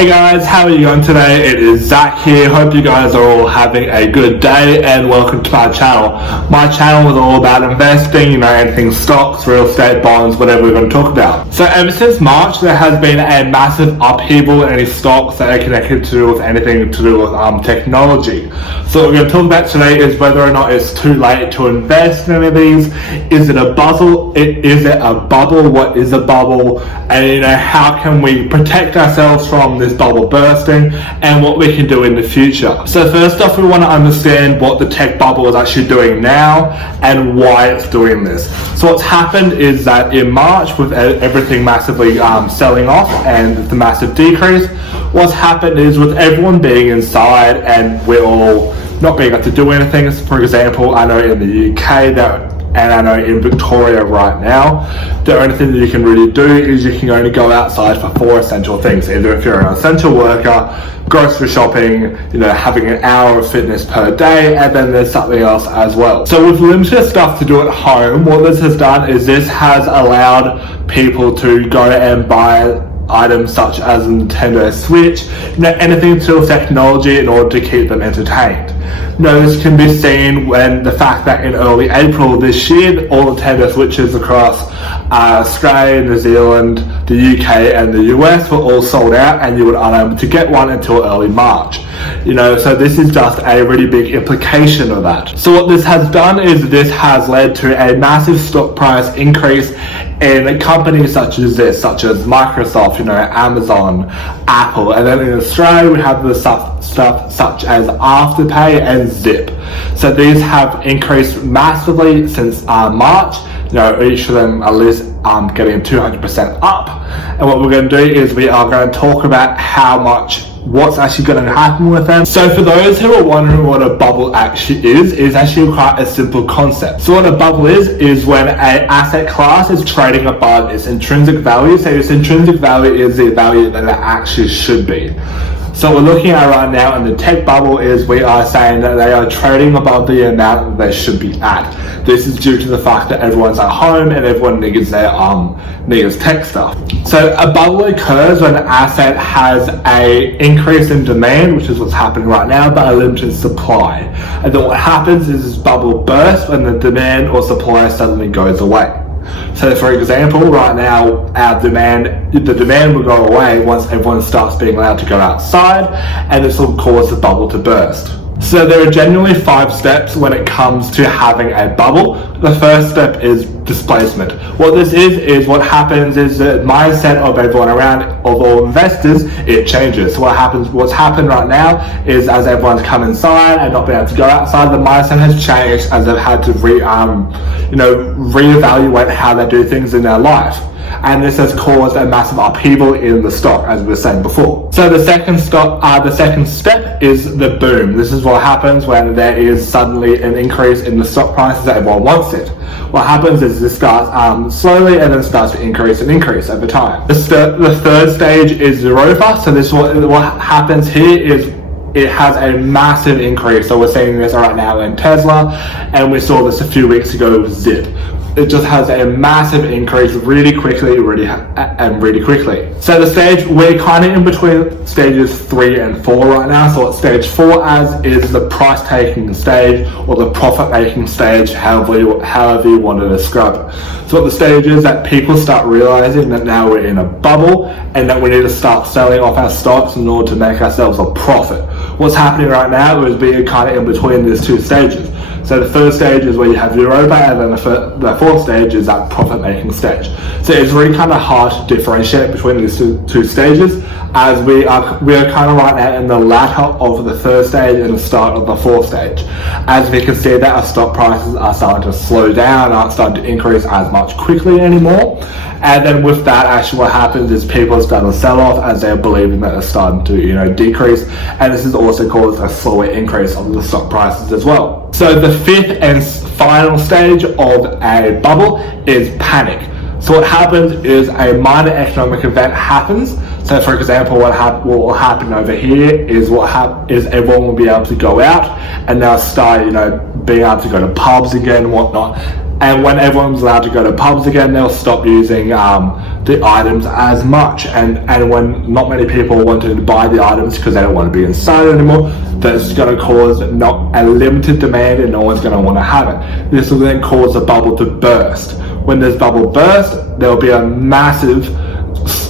Hey guys, how are you going today? It is Zach here. Hope you guys are all having a good day and welcome to my channel. My channel is all about investing, anything stocks, real estate, bonds, whatever we're going to talk about. So ever since March, there has been a massive upheaval in any stocks that are connected to do with anything to do with technology. So what we're going to talk about today is whether or not it's too late to invest in any of these. Is it a bubble? Is it a bubble? What is a bubble? And how can we protect ourselves from this bubble bursting and what we can do in the future. So first off, we want to understand what the tech bubble is actually doing now and why it's doing this. So what's happened is that in March, with everything massively selling off and the massive decrease, what's happened is with everyone being inside and we're all not being able to do anything. For example, I know in the UK and I know in Victoria right now, the only thing that you can really do is you can only go outside for 4 essential things. Either if you're an essential worker, grocery shopping, having an hour of fitness per day, and then there's something else as well. So with limited stuff to do at home, what this has done is this has allowed people to go and buy items such as a Nintendo Switch, anything to do with technology in order to keep them entertained. This can be seen when the fact that in early April this year, all Nintendo Switches across Australia, New Zealand, the UK and the US were all sold out and you were unable to get one until early March. So this is just a really big implication of that. So what this has done is this has led to a massive stock price increase in companies such as Microsoft, Amazon, Apple, and then in Australia we have the stuff such as Afterpay and Zip. So these have increased massively since March. Each of them at least getting 200% up. And what we're going to do is we are going to talk about what's actually going to happen with them. So for those who are wondering what a bubble actually is actually quite a simple concept. So what a bubble is when an asset class is trading above its intrinsic value. So its intrinsic value is the value that it actually should be. So what we're looking at right now in the tech bubble is we are saying that they are trading above the amount that they should be at. This is due to the fact that everyone's at home and everyone needs tech stuff. So a bubble occurs when an asset has a increase in demand, which is what's happening right now, but a limited supply. And then what happens is this bubble bursts when the demand or supply suddenly goes away. So for example, right now the demand will go away once everyone starts being allowed to go outside, and this will cause the bubble to burst. So there are generally 5 steps when it comes to having a bubble. The first step is displacement. What this is what happens is the mindset of everyone around, of all investors, it changes. So what's happened right now is as everyone's come inside and not been able to go outside, the mindset has changed as they've had to reevaluate how they do things in their life. And this has caused a massive upheaval in the stock, as we were saying before. So the second step is the boom. This is what happens when there is suddenly an increase in the stock prices that everyone wants it. What happens is this starts slowly and then starts to increase over time. The third stage is Europa. So this what happens here is it has a massive increase. So we're seeing this right now in Tesla, and we saw this a few weeks ago with Zip. It just has a massive increase really quickly. So the stage, we're kind of in between stages 3 and 4 right now. So what stage 4 is the price taking stage or the profit making stage, however you want to describe it. So what the stage is that people start realizing that now we're in a bubble and that we need to start selling off our stocks in order to make ourselves a profit. What's happening right now is being kind of in between these 2 stages. So the first stage is where you have Europa, and then the fourth stage is that profit-making stage. So it's really kind of hard to differentiate between these two stages, as we are kind of right now in the latter of the third stage and the start of the fourth stage. As we can see that our stock prices are starting to slow down, aren't starting to increase as much quickly anymore. And then with that, actually what happens is people are starting to sell off as they're believing that they're starting to decrease, and this has also caused a slower increase of the stock prices as well. So the 5th and final stage of a bubble is panic. So what happens is a minor economic event happens. So for example, what will happen over here is everyone will be able to go out and they'll start being able to go to pubs again and whatnot. And when everyone's allowed to go to pubs again, they'll stop using the items as much. And when not many people want to buy the items because they don't want to be inside anymore, that's going to cause not a limited demand and no one's going to want to have it. This will then cause a bubble to burst. When this bubble bursts, there'll be a massive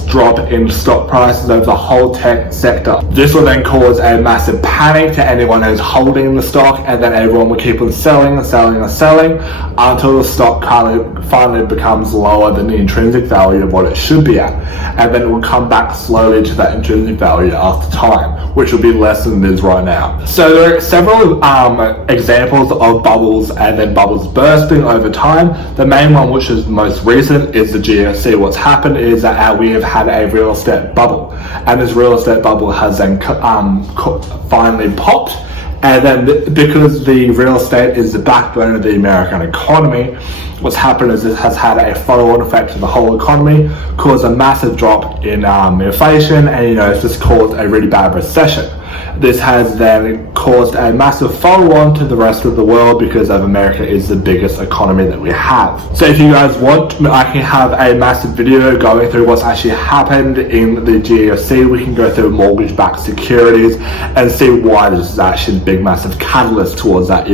drop in stock prices over the whole tech sector. This will then cause a massive panic to anyone who's holding the stock, and then everyone will keep on selling and selling and selling until the stock finally becomes lower than the intrinsic value of what it should be at, and then it will come back slowly to that intrinsic value after time, which will be less than it is right now. So there are several examples of bubbles and then bubbles bursting over time. The main one, which is most recent, is the GFC. What's happened is that we have had a real estate bubble, and this real estate bubble has then finally popped. And then because the real estate is the backbone of the American economy, what's happened is it has had a follow-on effect to the whole economy, caused a massive drop in inflation, and it's just caused a really bad recession. This has then caused a massive follow-on to the rest of the world because of America is the biggest economy that we have. So if you guys want, I can have a massive video going through what's actually happened in the GFC. We can go through mortgage-backed securities and see why this is actually a big massive catalyst towards that.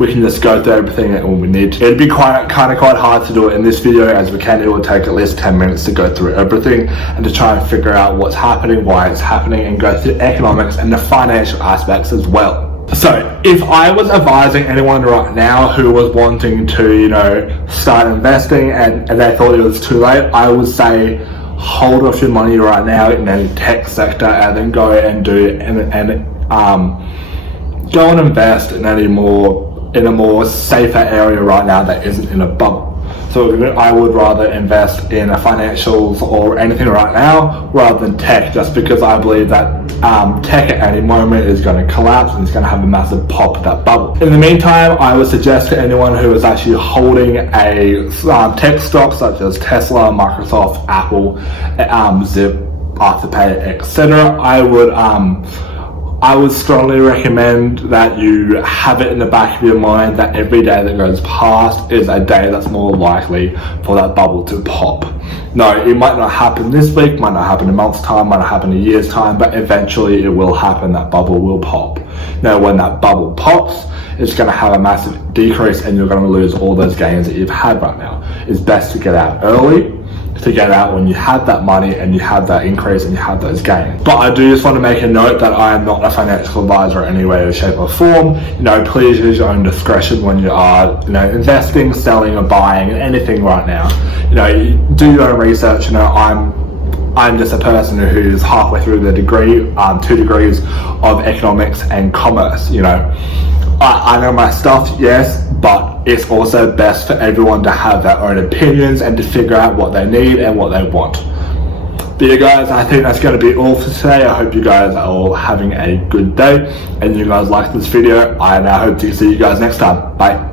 We can just go through everything when we need to. It'd be quite hard to do it in this video, as it will take at least 10 minutes to go through everything and to try and figure out what's happening, why it's happening, and go through economics and the financial aspects as well. So if I was advising anyone right now who was wanting to start investing and they thought it was too late, I would say hold off your money right now in the tech sector, and then go and go and invest in a more safer area right now that isn't in a bubble. So I would rather invest in financials or anything right now rather than tech, just because I believe that tech at any moment is going to collapse and it's going to have a massive pop at that bubble. In the meantime, I would suggest to anyone who is actually holding a tech stock such as Tesla, Microsoft, Apple, Zip, Afterpay, etc., I would strongly recommend that you have it in the back of your mind that every day that goes past is a day that's more likely for that bubble to pop. No, it might not happen this week, might not happen in a month's time, might not happen in a year's time, but eventually it will happen. That bubble will pop. Now, when that bubble pops, it's going to have a massive decrease and you're going to lose all those gains that you've had right now. It's best to get out early, to get out when you have that money and you have that increase and you have those gains. But I do just want to make a note that I am not a financial advisor in any way, shape or form. Please use your own discretion when you are investing, selling or buying anything right now. Do your own research. I'm just a person who's halfway through the degree, 2 degrees of economics and commerce. I know my stuff, yes, but it's also best for everyone to have their own opinions and to figure out what they need and what they want. But yeah guys, I think that's going to be all for today. I hope you guys are all having a good day and you guys like this video. I now hope to see you guys next time. Bye.